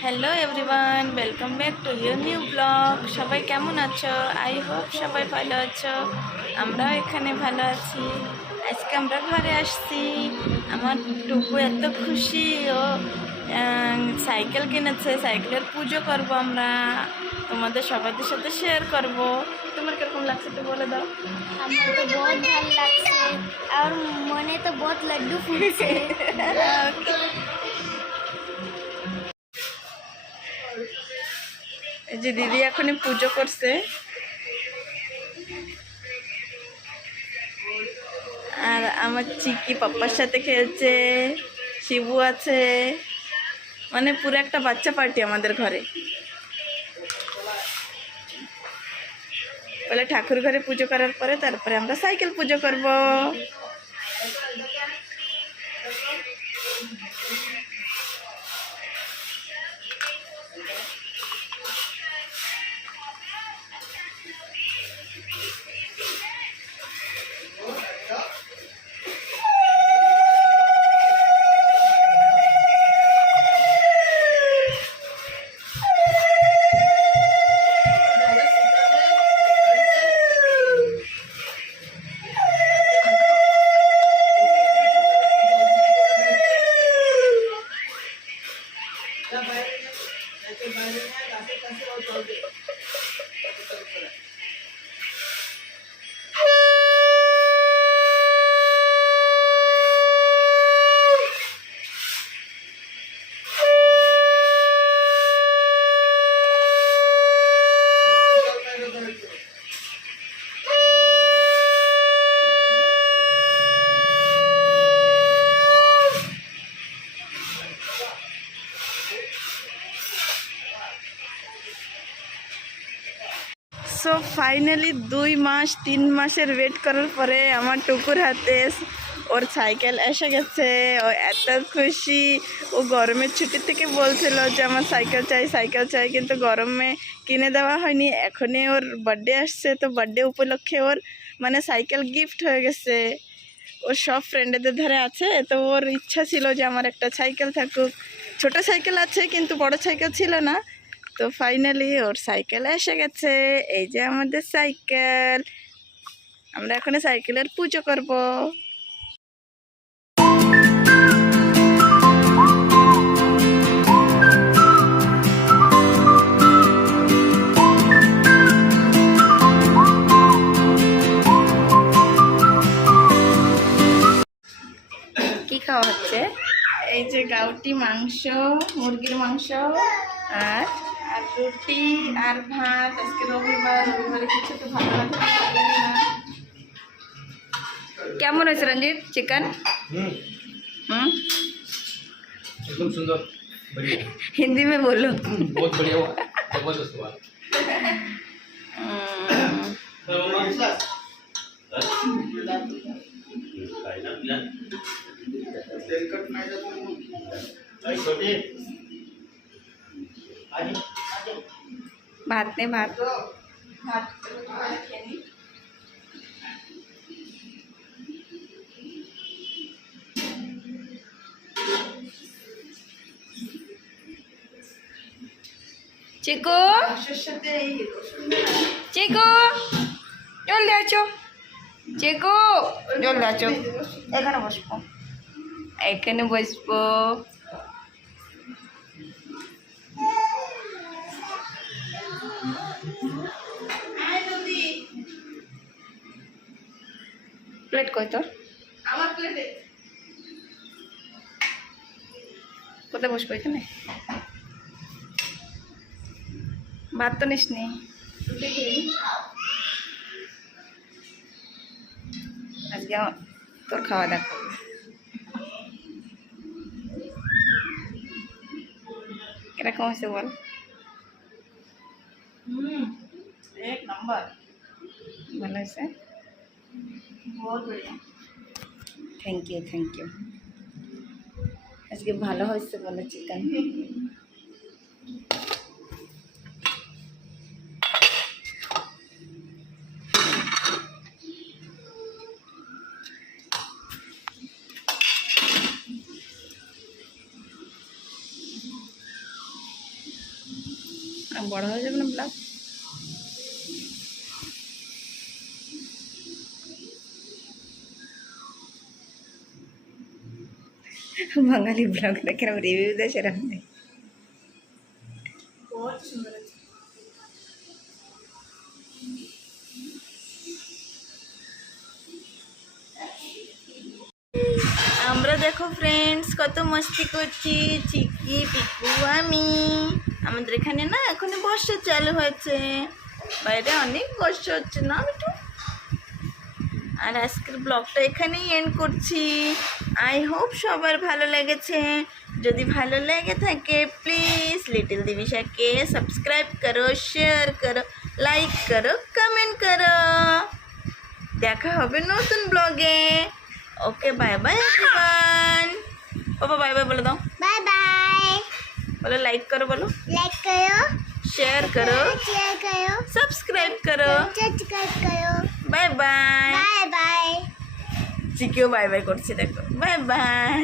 Hello everyone, welcome back to your new blog. সবাই কেমন আছো? আই হোপ সবাই ভালো আছো। আমরাও এখানে ভালো আছি। আজকে আমরা ঘরে আসছি। আমার টুকু এত খুশি, ও সাইকেল কিনেছে। সাইকেলের পুজো করব আমরা, তোমাদের সবাইদের সাথে শেয়ার করব। তোমার কিরকম লাগছে তো বলে দাও। हमें तो बहुत ভাল লাগছে और মনে তো बहुत लड्डू फूटছে। এই যে দিদি এখনই পুজো করছে, আর আমার চিকি পাপ্পার সাথে খেলছে, শিবু আছে, মানে পুরো একটা বাচ্চা পার্টি আমাদের ঘরে। বলে ঠাকুর ঘরে পুজো করার পরে তারপরে আমরা সাইকেল পুজো করব। সো ফাইনালি 2 মাস 3 মাসের ওয়েট করার পরে আমার টুকুর হাতে ওর সাইকেল এসে গেছে। ও এত খুশি। ও গরমের ছুটি থেকে বলছিল যে আমার সাইকেল চাই সাইকেল চাই, কিন্তু গরমে কিনে দেওয়া হয়নি। এখনই ওর বার্থডে আসছে, তো বার্থডে উপলক্ষে ওর মানে সাইকেল গিফট হয়ে গেছে। ওর সব ফ্রেন্ডদের ধারে আছে, তো ওর ইচ্ছা ছিল যে আমার একটা সাইকেল থাকুক। ছোট সাইকেল আছে কিন্তু বড় সাইকেল ছিল না। তো ফাইনালি ওর সাইকেল এসে গেছে। এই যে আমাদের সাইকেল। আমরা এখন সাইকেলের পুজো করব। কি খাওয়া হচ্ছে? এই যে গাউটি মাংস, মুরগির মাংস, আর আর রুটি আর ভাত। আজকে রবিবারে কিছু তো ভালো লাগে না। কেমন হয়েছে রঞ্জিত চিকেন? एकदम सुंदर, बढ़िया। हिंदी में बोलो। बहुत बढ़िया हुआ, जबरदस्त हुआ। भात ने भात भात চিকু, চিকু জলদি আছো, চিকু জলদি আছো। এখানে বসবো, এখানে বসবো। প্লেট কই তোর? আমার প্লেটে। কোথায় বসবো? এখানে। ভাত তো নিস নি। আজকে তোর খাওয়া দেখো। কিরকম হয়েছে বল? এক নম্বর। ভালো হয়েছে, বহুত বড়িয়া। Thank you thank you. আজকে ভালো হয়েছে বলো চিকেন। না বড় হয়ে যাবে না ব্লগ। বাঙালি ব্লগটা কেন রিভিউ দেয় সেরকম নেই। আমরা দেখো ফ্রেন্ডস কত মস্তি করছি, চিকি পিকু আমি। আমাদের এখানে না এখন বর্ষা চালু হয়েছে, বাইরে অনেক বর্ষা হচ্ছে না একটু। আর আজকের ব্লগটা এখানেই এন্ড করছি। আই হোপ সবার ভালো লেগেছে। যদি ভালো লেগে থাকে প্লিজ লিটল দিবিশাকে সাবস্ক্রাইব করো, শেয়ার করো, লাইক করো, কমেন্ট করো। দেখা হবে নতুন ব্লগে। Okay bye bye everyone. বাবা বাই বাই বলে দাও। Bye bye. বলো লাইক করো, বলো लाइक करो, शेयर करो, शेयर करो, सब्सक्राइब करो। सब्सक्राइब करो। Bye bye. Bye bye. চিকিও বাই বাই করছে দেখো। Bye by.